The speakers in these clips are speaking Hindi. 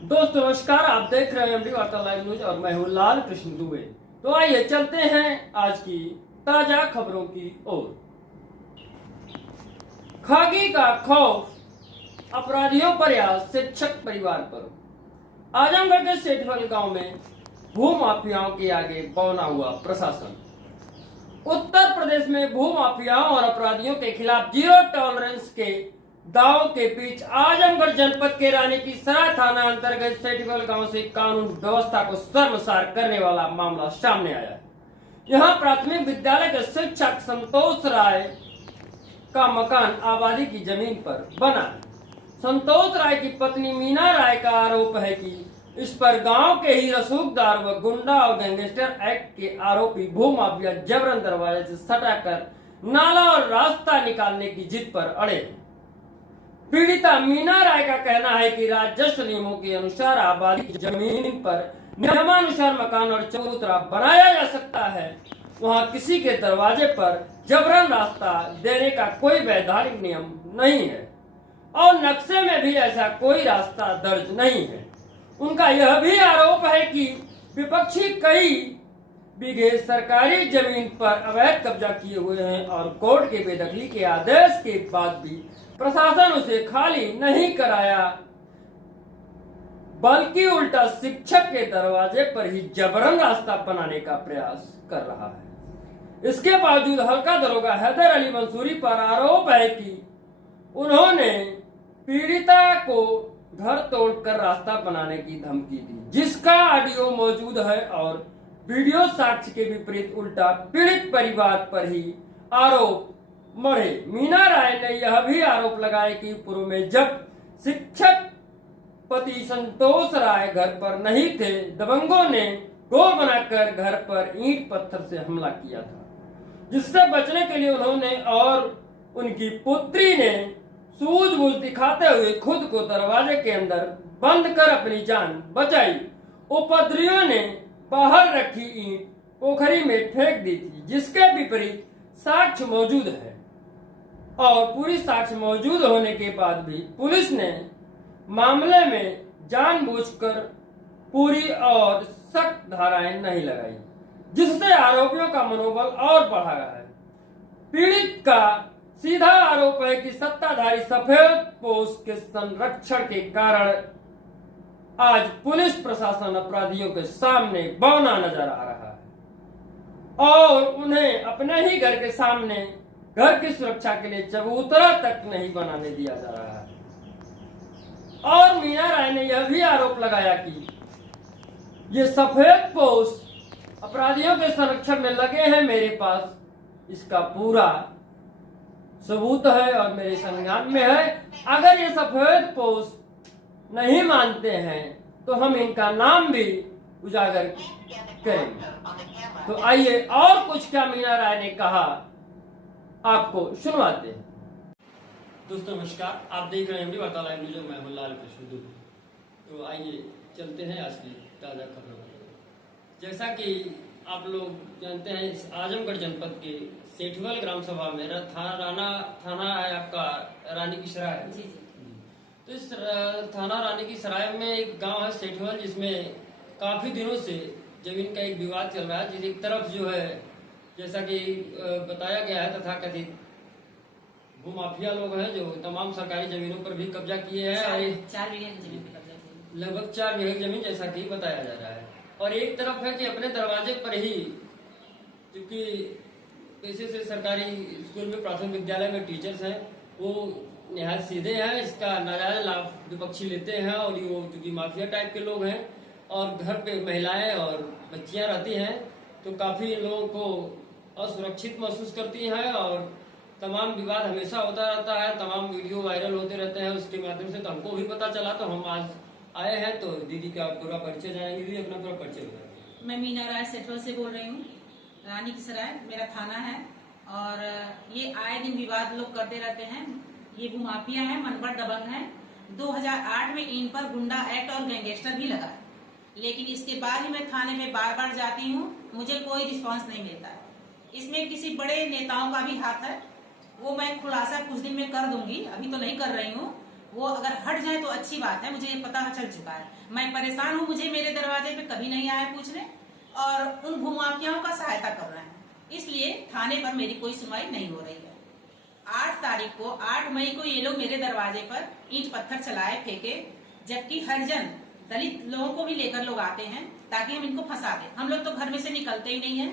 दोस्तों नमस्कार, आप देख रहे हैं एमडी वार्ता लाइव न्यूज और मैं हूं लाल कृष्ण दुबे। तो आइए चलते हैं आज की ताजा खबरों की ओर। खाकी का खौफ अपराधियों पर या शिक्षक परिवार पर। आजमगढ़ के सेठवल गांव में भू माफियाओं के आगे बौना हुआ प्रशासन। उत्तर प्रदेश में भू माफियाओं और अपराधियों के खिलाफ जीरो टॉलरेंस के दावों के बीच आजमगढ़ जनपद के रानी की सराय थाना अंतर्गत सेठवल गांव से कानून व्यवस्था को शर्मसार करने वाला मामला सामने आया है। यहां प्राथमिक विद्यालय के शिक्षक संतोष राय का मकान आबादी की जमीन पर बना है। संतोष राय की पत्नी मीना राय का आरोप है कि इस पर गांव के ही रसूखदार व गुंडा और गैंगस्टर एक्ट के आरोपी भू माफिया जबरन दरवाजे से सटाकर नाला और रास्ता निकालने की जिद पर अड़े हैं। पीड़िता मीना राय का कहना है कि राजस्व नियमों के अनुसार आबादी की जमीन पर नियमानुसार मकान और चबूतरा बनाया जा सकता है। वहां किसी के दरवाजे पर जबरन रास्ता देने का कोई वैधानिक नियम नहीं है और नक्शे में भी ऐसा कोई रास्ता दर्ज नहीं है। उनका यह भी आरोप है कि विपक्षी कई बीघे सरकारी जमीन पर अवैध कब्जा किए हुए हैं और कोर्ट के बेदखली के आदेश के बाद भी प्रशासन उसे खाली नहीं कराया, बल्कि उल्टा शिक्षक के दरवाजे पर ही जबरन रास्ता बनाने का प्रयास कर रहा है। इसके बावजूद हल्का दरोगा हैदर अली मंसूरी पर आरोप है कि उन्होंने पीड़िता को घर तोड़कर रास्ता बनाने की धमकी दी, जिसका ऑडियो मौजूद है और वीडियो साक्ष्य के विपरीत उल्टा पीड़ित परिवार पर ही आरोप मढ़े। मीना राय ने यह भी आरोप लगाया कि पूर्व में जब शिक्षक पति संतोष राय घर पर नहीं थे, दबंगों ने गोल बनाकर घर पर ईंट पत्थर से हमला किया था, जिससे बचने के लिए उन्होंने और उनकी पुत्री ने सूझबूझ दिखाते हुए खुद को दरवाजे के अंदर बंद कर अपनी जान बचाई। उपद्रवियों ने बाहर रखी ईंट पोखरी में फेंक दी थी, जिसके विपरीत साक्ष्य मौजूद है और पूरी साक्ष्य मौजूद होने के बाद भी पुलिस ने मामले में जानबूझकर पूरी और सख्त धाराएं नहीं लगाई, जिससे आरोपियों का मनोबल और बढ़ा है। पीड़ित का सीधा आरोप है कि सत्ताधारी सफेद पोश के संरक्षण के कारण आज पुलिस प्रशासन अपराधियों के सामने बौना नजर आ रहा है और उन्हें अपने ही घर के सामने घर की सुरक्षा के लिए चबूतरा तक नहीं बनाने दिया जा रहा है। और मीना राय ने यह भी आरोप लगाया कि ये सफेद पोश अपराधियों के संरक्षण में लगे हैं, मेरे पास इसका पूरा सबूत है और मेरे संज्ञान में है। अगर ये सफेद पोश नहीं मानते हैं तो हम इनका नाम भी उजागर करेंगे। तो आइए और कुछ क्या मीना राय ने कहा आपको सुनवाते हैं। दोस्तों नमस्कार, आप देख रहे हैं एमडी वार्ता लाइव न्यूज, मैं हूं लाल कृष्ण दुबे। तो आइए चलते हैं आज की ताजा खबरों की। जैसा कि आप लोग जानते हैं, इस आजमगढ़ जनपद के सेठवल ग्राम सभा में थाना है आपका रानी की सराय। तो इस थाना रानी की सराय में एक गांव है सेठवल, जिसमें काफी दिनों से जमीन का एक विवाद चल रहा है। जिस एक तरफ जो है, जैसा कि बताया गया है, तथाकथित भू माफिया लोग हैं जो तमाम सरकारी जमीनों पर भी कब्जा किए हैं। 4 बीघे की जमीन पे कब्जा किया, लगभग 4 बीघे की जमीन, जैसा कि बताया जा रहा है। और एक तरफ है कि अपने दरवाजे पर ही, क्योंकि पेशे से सरकारी स्कूल में प्राथमिक विद्यालय में टीचर्स हैं, वो निहायत सीधे हैं, इसका नाजायज लाभ विपक्षी लेते हैं और ये क्योंकि माफिया टाइप के लोग हैं और घर पे महिलाएं और बच्चियां रहती हैं, तो काफी लोगों को असुरक्षित महसूस करती हैं और तमाम विवाद हमेशा होता रहता है, तमाम वीडियो वायरल होते रहते हैं। उसके माध्यम से तो हमको भी पता चला, तो हम आज आए हैं। तो दीदी का पूरा परिचय जानेंगे। दीदी अपना पूरा परिचय बताएं। मैं मीना राय सेठवल से बोल रही हूँ, रानी की सराय मेरा थाना है। और ये आए दिन विवाद लोग करते रहते हैं। ये भूमाफिया है, मनबड़ दबंग है। 2008 में इन पर गुंडा एक्ट और गैंगस्टर भी लगा, लेकिन इसके बाद भी मैं थाने में बार बार जाती हूँ, मुझे कोई रिस्पांस नहीं मिलता है। इसमें किसी बड़े नेताओं का भी हाथ है, वो मैं खुलासा कुछ दिन में कर दूंगी, अभी तो नहीं कर रही हूँ। वो अगर हट जाए तो अच्छी बात है, मुझे ये पता चल चुका है। मैं परेशान हूँ, मुझे मेरे दरवाजे पे कभी नहीं आए पूछने और उन भूमाफियाओं का सहायता कर रहे हैं, इसलिए थाने पर मेरी कोई सुनवाई नहीं हो रही है। 8 मई को ये लोग मेरे दरवाजे पर ईंट पत्थर चलाए फेंके, जबकि हरिजन दलित लोगों को भी लेकर लोग आते हैं ताकि हम इनको फंसा दें। हम लोग तो घर में से निकलते ही नहीं है,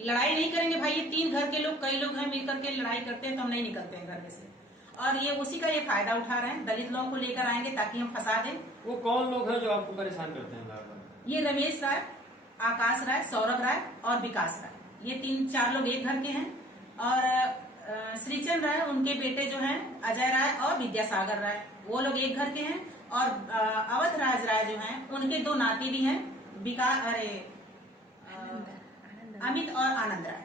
लड़ाई नहीं करेंगे भाई, ये 3 घर के लोग, कई लोग हैं मिलकर के लड़ाई करते हैं तो हम नहीं निकलते हैं घर में से, और ये उसी का ये फायदा उठा रहे हैं। दलित लोगों को लेकर आएंगे ताकि हम फंसा दें। वो कौन लोग हैं जो आपको परेशान करते हैं बार बार? ये रमेश राय, आकाश राय, सौरभ राय और विकास राय, ये 3-4 लोग एक घर के हैं। और श्रीचंद राय, उनके बेटे जो हैं अजय राय और विद्यासागर राय, वो लोग एक घर के हैं। और अवध राज राय जो हैं, उनके 2 नाती भी हैं, अमित और आनंद राय।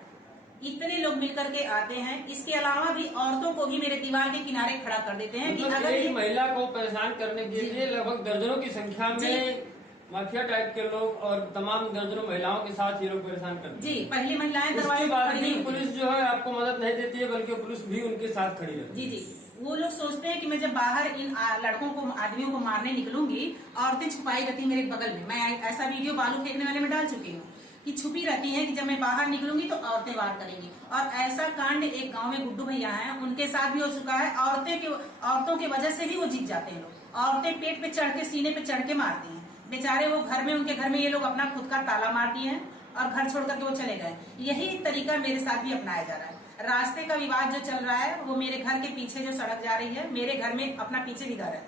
इतने लोग मिलकर के आते हैं। इसके अलावा भी औरतों को भी मेरे दीवार के किनारे खड़ा कर देते हैं कि अगर एक महिला को परेशान करने के लिए लगभग दर्जनों की संख्या में माफिया टाइप के लोग और तमाम दर्जनों महिलाओं के साथ ये लोग परेशान करते हैं। जी, पहली महिलाएं दरवाजे पर खड़ी हैं। पुलिस जो है आपको मदद नहीं देती है, बल्कि पुलिस भी उनके साथ खड़ी रहती है। जी, वो लोग सोचते हैं कि मैं जब बाहर इन लड़कों को, आदमियों को मारने निकलूंगी, औरतें छुपाई रहती है मेरे बगल में। मैं ऐसा वीडियो बालू फेंकने वाले में डाल चुकी हूँ कि छुपी रहती है कि जब मैं बाहर निकलूंगी तो औरतें वार करेंगी। और ऐसा कांड एक गांव में गुड्डू भैया हैं, उनके साथ भी हो चुका है। औरतों की वजह से ही वो जीत जाते हैं लोग। औरतें पेट पे चढ़ के, सीने पे चढ़ के मारती हैं बेचारे। वो घर में, उनके घर में ये लोग अपना खुद का ताला मार दिए हैं और घर छोड़ करके वो चले गए। यही तरीका मेरे साथ भी अपनाया जा रहा है। रास्ते का विवाद जो चल रहा है, वो मेरे घर के पीछे जो सड़क जा रही है, मेरे घर में अपना पीछे भी घर है,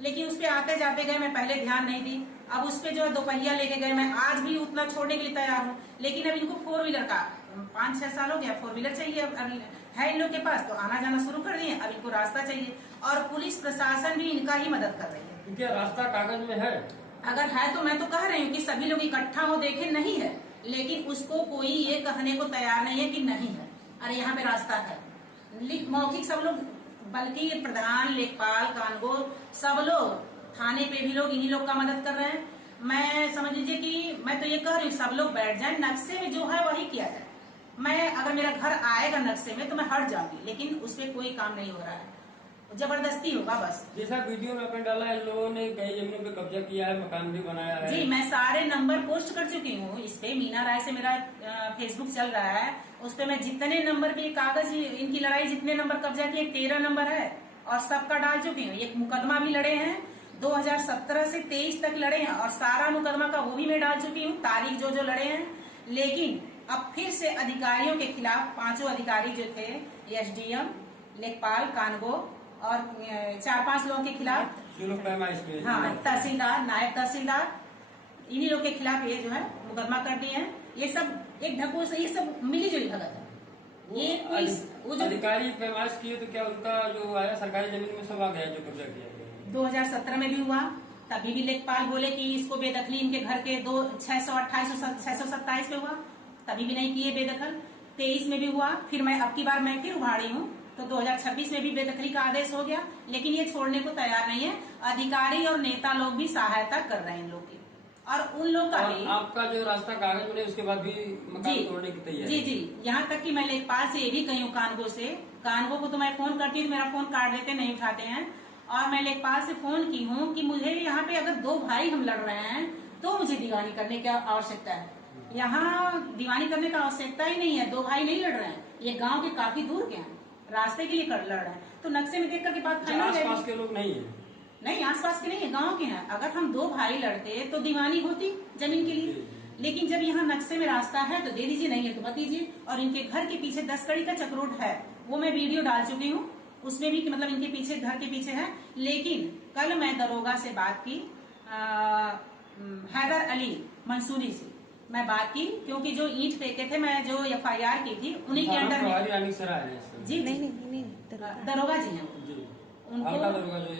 लेकिन उस पे आते जाते गए, मैं पहले ध्यान नहीं दी। अब उस पे जो 2 पहिया लेके गए, मैं आज भी उतना छोड़ने के लिए तैयार हूँ, लेकिन अब इनको 4 व्हीलर का 5-6 साल हो गया, 4 व्हीलर चाहिए। अब है इन लोग के पास, तो आना जाना शुरू कर दिए। अब इनको रास्ता चाहिए और पुलिस प्रशासन भी इनका ही मदद कर रही है। क्या रास्ता कागज में है? अगर है तो मैं तो कह रही हूँ कि सभी लोग इकट्ठा हो देखे, नहीं है, लेकिन उसको कोई ये कहने को तैयार नहीं है कि नहीं है। अरे यहाँ पे रास्ता है, मौखिक सब लोग, बल्कि प्रधान, लेखपाल, कानगो, सब लोग, थाने पे भी लोग इन्हीं लोग का मदद कर रहे हैं। मैं समझ लीजिए कि मैं तो ये कह रही हूँ, सब लोग बैठ जाए, नक्शे में जो है वही किया जाए। मैं, अगर मेरा घर आएगा नक्शे में तो मैं हट जाऊंगी, लेकिन उस पर कोई काम नहीं हो रहा है, जबरदस्ती होगा बस। जैसा वीडियो में आपने डाला है, लोगों ने कई जमीनों पे कब्जा किया है, मकान भी बनाया है। जी, मैं सारे नंबर पोस्ट कर चुकी हूँ इस पे। मीना राय से मेरा फेसबुक चल रहा है, उस पे मैं जितने नंबर पे कागज, इनकी लड़ाई जितने नंबर कब्जा किए, 13 नंबर है और सबका डाल चुकी हूँ। एक मुकदमा भी लड़े हैं, 2017 से 23 तक लड़े हैं और सारा मुकदमा का वो भी मैं डाल चुकी हूँ, तारीख जो लड़े हैं। लेकिन अब फिर से अधिकारियों के खिलाफ, 5 अधिकारी जो थे, एसडीएम, लेखपाल, कानगो और 4-5 लोगों के खिलाफ, हाँ, तहसीलदार, नायब तहसीलदार, इन्हीं लोग के खिलाफ ये जो है मुकदमा कर दिए हैं। ये सब एक ढकोल से, ये सब मिली जुली भगत है। ये वो जो अधिकारी पैमाइश किए तो क्या उनका जो आया सरकारी जमीन में सब आ गया जो कब्जा किया गया? 2017 में भी हुआ, तभी भी लेखपाल बोले कि इसको बेदखली, इनके घर के 627 में हुआ, तभी भी नहीं किए बेदखल। 23 में भी हुआ, फिर मैं अब की बार मैं फिर उभारी हूँ तो 2026 में भी बेदखली का आदेश हो गया, लेकिन ये छोड़ने को तैयार नहीं है। अधिकारी और नेता लोग भी सहायता कर रहे हैं इन लोग की, और उन लोग का भी। आपका जो रास्ता कागज बने उसके बाद भी मकान तोड़ने की तैयारी? जी, यहाँ तक कि मैं लेखपाल से ये भी कही हूँ, कानगो को तो मैं फोन करती हूँ, मेरा फोन काट देते, नहीं उठाते हैं। और मैं लेखपाल से फोन की हूँ कि मुझे यहाँ पे अगर 2 भाई हम लड़ रहे हैं तो मुझे दीवानी करने की आवश्यकता है। यहाँ दीवानी करने का आवश्यकता ही नहीं है, 2 भाई नहीं लड़ रहे हैं, ये गाँव के काफी दूर के हैं, रास्ते के लिए लड़ रहे हैं। तो नक्शे में देख करके बात फाइनल है। आसपास के लोग नहीं है? नहीं, आसपास के नहीं है, गांव के हैं। अगर हम 2 भाई लड़ते तो दीवानी होती जमीन के लिए, लेकिन जब यहाँ नक्शे में रास्ता है तो दे दीजिए, नहीं है तो मत दीजिए। और इनके घर के पीछे 10 कड़ी का चक्रोट है, वो मैं वीडियो डाल चुकी हूँ, उसमें भी कि मतलब इनके पीछे, घर के पीछे है। लेकिन कल मैं दरोगा से बात की, हैदर अली मंसूरी से मैं बात की, क्योंकि जो ईंट फेंके थे, मैं जो FIR की थी उन्हीं के अंडर में। जी, नहीं, दरोगा जी हैं उनको,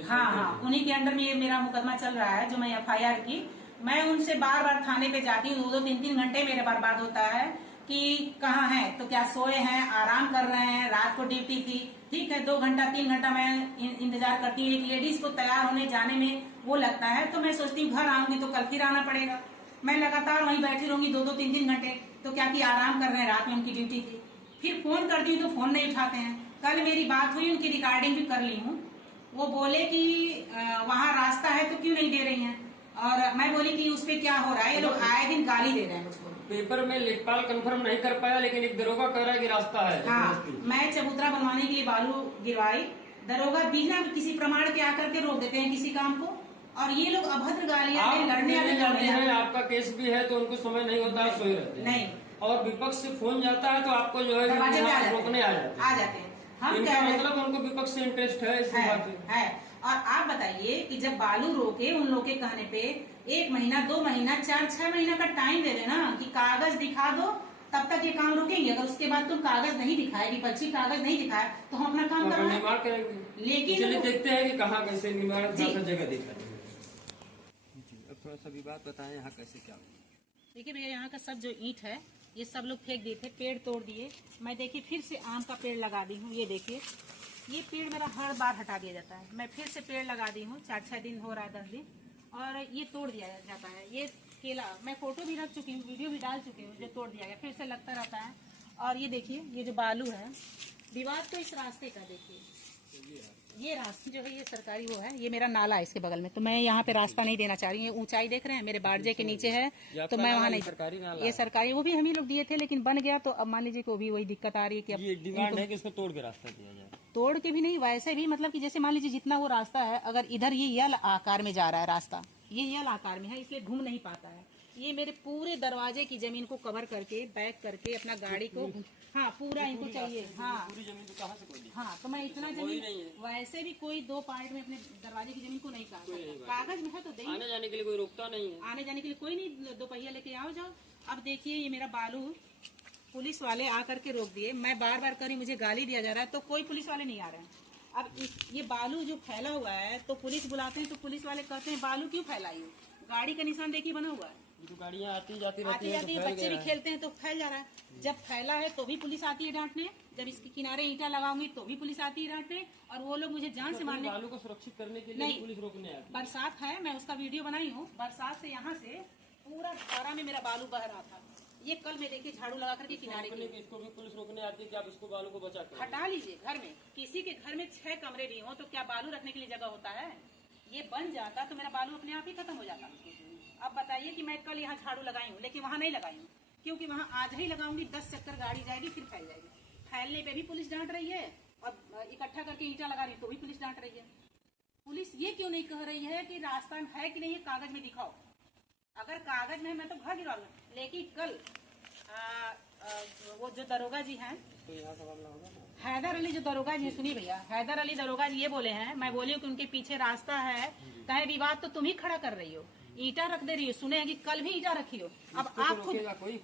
हाँ, उन्हीं के अंडर में ये मेरा मुकदमा चल रहा है, जो मैं FIR की। मैं उनसे बार बार थाने पे जाती हूँ, 2-2, 3-3 घंटे मेरे बर्बाद होता है कि कहाँ हैं, तो क्या सोए हैं, आराम कर रहे हैं, रात को ड्यूटी थी, ठीक है, 2 घंटा 3 घंटा मैं इंतजार करती हूँ। एक लेडीज को तैयार होने जाने में वो लगता है, तो मैं सोचती हूँ घर आऊंगी तो कल फिर आना पड़ेगा। मैं लगातार वहीं बैठी रहूंगी 2-2, 3-3 घंटे, तो क्या कि आराम कर रहे हैं, रात में उनकी ड्यूटी थी। फिर फोन करती हूँ तो फोन नहीं उठाते हैं। कल मेरी बात हुई, उनकी रिकॉर्डिंग भी कर ली हूँ, वो बोले कि वहाँ रास्ता है तो क्यों नहीं दे रही हैं। और मैं बोली कि उस पे क्या हो रहा है, ये लोग आए दिन गाली दे रहे हैं मुझको। पेपर में लेखपाल कंफर्म नहीं कर पाया, लेकिन एक दरोगा कह रहा है कि रास्ता है। हाँ, मैं चबूतरा बनवाने के लिए बालू गिरवाई, दरोगा बिना किसी प्रमाण के आकर के रोक देते हैं किसी काम को, और ये लोग अभद्र गालियां लड़ने आते हैं। आपका केस भी है तो उनको समय नहीं होता है, सोए रहते हैं। नहीं, और विपक्ष से फोन जाता है तो आपको जो है रोकने आ जाते हैं। हम इनका मतलब उनको विपक्ष से इंटरेस्ट है इस बात है। और आप बताइए कि जब बालू रोके उन लोग के कहने पे 1 महीना 2 महीना 4-6 महीना का टाइम दे देना कि कागज दिखा दो, तब तक ये काम रुकेंगे। अगर उसके बाद तुम कागज नहीं दिखाए, विपक्षी कागज नहीं दिखाया तो हम अपना काम निर्माण करेंगे। लेकिन चलिए देखते हैं कि कहाँ कैसे निर्माण जगह दिखा देंगे। अब थोड़ा सा भी बात बताएं, यहाँ कैसे क्या। देखिए भैया, यहाँ का सब जो ईंट है ये सब लोग फेंक दिए थे, पेड़ तोड़ दिए। मैं देखिए फिर से आम का पेड़ लगा दी हूँ। ये देखिए, ये पेड़ मेरा हर बार हटा दिया जाता है। मैं फिर से पेड़ लगा दी हूँ, 4-6 दिन हो रहा है, 10 दिन, और ये तोड़ दिया जाता है। ये केला मैं फोटो भी रख चुकी हूँ, वीडियो भी डाल चुकी हूँ, जो तोड़ दिया गया फिर से लगता रहता है। और ये देखिए, ये जो बालू है, विवाद तो इस रास्ते का देखिए, ये रास्ता जो है ये सरकारी वो है, ये मेरा नाला है इसके बगल में, तो मैं यहाँ पे रास्ता नहीं देना चाह रही हूँ। ऊंचाई देख रहे हैं, मेरे बाड़जे के नीचे है, तो मैं वहाँ नहीं, ये सरकारी, वो भी हम ही लोग दिए थे, लेकिन बन गया। तो अब मान लीजिए को भी वही दिक्कत आ रही है कि अब डिमांड है कि इसको तोड़ के रास्ता दिया जाए। तोड़ के भी नहीं, वैसे भी मतलब कि जैसे मान लीजिए जितना वो रास्ता है, अगर इधर ये यल आकार में जा रहा है रास्ता, ये यल आकार में है, इसलिए घूम नहीं पाता है। ये मेरे पूरे दरवाजे की जमीन को कवर करके, बैक करके अपना गाड़ी को, हाँ पूरा इनको चाहिए। हाँ पूरी जमीन तो कहाँ से कोई, हाँ, तो मैं इतना जमीन, वैसे भी कोई 2 पार्ट में अपने दरवाजे की जमीन को नहीं काट सकता। कागज में है तो देंगे, आने जाने के लिए कोई रोकता नहीं है, आने जाने के लिए कोई नहीं, 2 पहिया लेके आओ जाओ। अब देखिए, ये मेरा बालू पुलिस वाले आकर के रोक दिए। मैं बार बार करी, मुझे गाली दिया जा रहा है, तो कोई पुलिस वाले नहीं आ रहे हैं। अब ये बालू जो फैला हुआ है, तो पुलिस बुलाते हैं, तो पुलिस वाले कहते हैं बालू क्यों फैलाई हो, गाड़ी का निशान देखिए बना हुआ है, तो गाड़ियाँ आती जाती रहती हैं, बच्चे भी खेलते हैं तो फैल जा रहा है। जब फैला है तो भी पुलिस आती है डांटने, जब इसके किनारे ईंटा लगाऊंगी तो भी पुलिस आती है डांटने, और वो लोग मुझे जान से मारने। बालू को सुरक्षित करने के लिए पुलिस रोकने आती है। बरसात है, मैं उसका वीडियो बनाई हूँ, बरसात से यहाँ से पूरा धारा में मेरा बालू बह रहा था। ये कल मैं देखिए झाड़ू लगा करके किनारे के, इसको भी पुलिस रोकने आती है कि आप इसको बालू को बचा कर हटा लीजिए। घर में किसी के घर में 6 कमरे भी हो तो क्या बालू रखने के लिए जगह होता है? ये बन जाता तो मेरा बालू अपने आप ही खत्म हो जाता। अब बताइए कि मैं कल यहाँ झाड़ू लगाई हूँ, लेकिन वहाँ नहीं लगाई हूँ, क्योंकि वहाँ आज ही लगाऊंगी 10 चक्कर गाड़ी जाएगी, फिर फैल जाएगी। फैलने पे भी पुलिस डांट रही है, और इकट्ठा करके ईंटा लगा रही तो भी पुलिस डांट रही है। पुलिस ये क्यों नहीं कह रही है कि रास्ता में है कि नहीं, कागज में दिखाओ। अगर कागज में मैं तो घर गिरा दूँ, लेकिन कल वो जो दरोगा जी हैं, तो यहाँ का मामला होगा ना, हैदर अली जो दरोगा जी, सुनिए भैया, हैदर अली दरोगा जी ये बोले हैं, मैं बोली हूँ कि उनके पीछे रास्ता है, कहे विवाद तो तुम ही खड़ा कर रही हो, ईंटा रख दे रही हो, सुने हैं कि कल भी ईंटा रखी हो। अब आप खुद,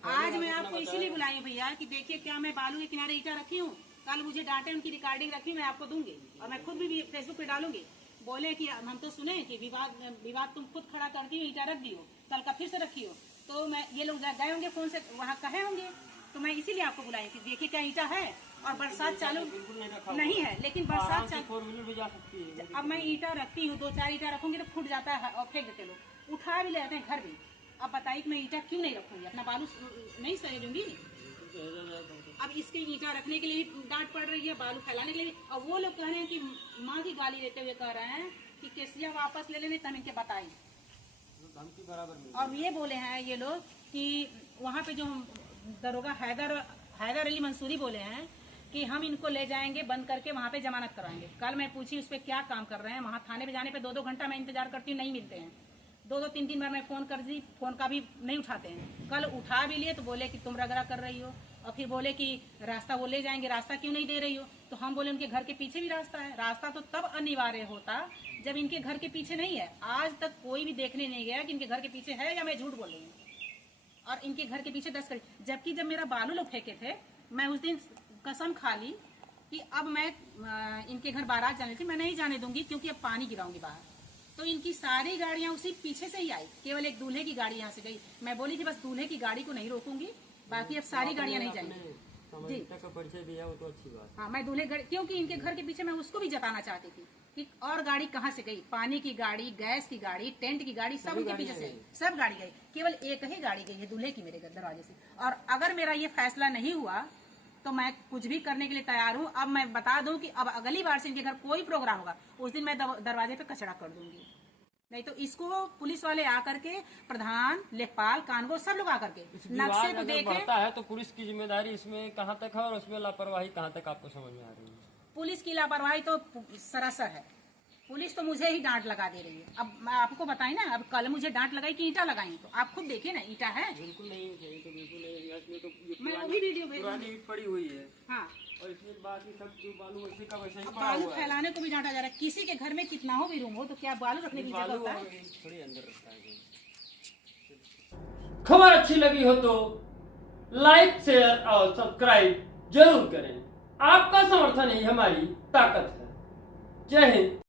आज मैं आपको इसीलिए बुलाई हूँ भैया कि देखिए क्या मैं बालू के किनारे ईंटा रखी हूँ, कल मुझे डांटे, उनकी रिकॉर्डिंग रखी, मैं आपको दूंगी, और मैं खुद भी फेसबुक पे डालूंगी। बोले कि हम तो सुने कि विवाद तुम खुद खड़ा करती हो, ईंटा रख दी हो, कल का फिर से रखी हो, तो मैं ये लोग गए होंगे फोन से, वहाँ कहे होंगे, तो मैं इसीलिए आपको बुलाई कि देखिए क्या ईंटा है, और बरसात चालू नहीं है, लेकिन बरसात चालू, अब मैं ईंटा रखती हूँ, 2-4 ईंटा रखूंगी तो फूट जाता है और फेंक देते लोग, उठा भी ले जाते हैं घर भी। अब बताइए कि मैं ईंटा क्यों नहीं रखूंगी, अपना बालू नहीं सहेजूंगी। अब इसके ईंटा रखने के लिए भी डांट पड़ रही है, बालू फैलाने के लिए, और वो लोग कह रहे हैं कि माँ की गाली देते हुए कह रहे हैं कि केसिया वापस ले लेने, तब इनके बताई। और ये बोले हैं ये लोग कि वहाँ पे जो दरोगा हैदर अली मंसूरी बोले हैं कि हम इनको ले जाएंगे, बंद करके वहाँ पे जमानत कराएंगे। कल मैं पूछी उस पर क्या काम कर रहे हैं, वहाँ थाने पे जाने पे 2-2 घंटा मैं इंतजार करती हूँ, नहीं मिलते हैं। 2-2 3-3 बार मैं फोन कर दी, फोन का भी नहीं उठाते हैं। कल उठा भी लिए तो बोले कि तुम रगड़ा कर रही हो, और फिर बोले कि रास्ता वो ले जाएंगे, रास्ता क्यों नहीं दे रही हो। तो हम बोले उनके घर के पीछे भी रास्ता है, रास्ता तो तब अनिवार्य होता जब इनके घर के पीछे नहीं है। आज तक कोई भी देखने नहीं गया कि इनके घर के पीछे है या मैं झूठ बोल रही हूँ। और इनके घर के पीछे 10 कड़ी, जबकि जब मेरा बालू लोग फेंके थे, मैं उस दिन कसम खा ली कि अब मैं इनके घर बारात जाने थी, मैं नहीं जाने दूंगी, क्योंकि अब पानी गिराऊंगी बाहर। तो इनकी सारी गाड़ियां उसी पीछे से ही आई, केवल एक दूल्हे की गाड़ी यहाँ से गई। मैं बोली थी बस दूल्हे की गाड़ी को नहीं रोकूंगी, बाकी अब सारी गाड़ियां नहीं जाएंगी। जी का परिचय दिया वो तो अच्छी बात। हाँ, मैं दूल्हे क्योंकि इनके घर के पीछे मैं उसको भी जताना चाहती थी कि और गाड़ी कहाँ से गई, पानी की गाड़ी, गैस की गाड़ी, टेंट की गाड़ी, सब उनके पीछे से सब गाड़ी गई, केवल एक ही गाड़ी गई है दूल्हे की मेरे दरवाजे से। और अगर मेरा ये फैसला नहीं हुआ तो मैं कुछ भी करने के लिए तैयार हूँ। अब मैं बता दूं कि अब अगली बार से इनके घर कोई प्रोग्राम होगा उस दिन मैं दरवाजे पे कचरा कर दूंगी। नहीं तो इसको पुलिस वाले आकर के, प्रधान, लेखपाल, कानगो सब लोग आकर के नक्शे को देखे। बढ़ता है तो पुलिस की जिम्मेदारी इसमें कहाँ तक है और उसमें लापरवाही कहाँ तक आपको समझ में आ रही है? पुलिस की लापरवाही तो सरासर है। पुलिस तो मुझे ही डांट लगा दे रही है। अब मैं आपको बताई ना, अब कल मुझे डांट लगाई कि ईंटा लगाई, तो आप खुद देखिए ना ईंटा है। बिल्कुल नहीं है, तो बिल्कुल नहीं है। इसमें तो ये मैं अभी वीडियो भेज पुरानी ईंट पड़ी हुई है। हाँ, और इसमें बाकी सब जो बालू वैसे का वैसे ही अब पड़ा बालू हुआ है। फैलाने को भी डांटा जा रहा है। किसी के घर में कितना हो भी रूम हो तो क्या बालू रखने की जगह बालू होता और है? ईंट थोड़ी अंदर रखता है कोई। खबर अच्छी लगी हो तो लाइक, शेयर और सब्सक्राइब जरूर करें। आपका समर्थन ही हमारी ताकत है। जय हिंद।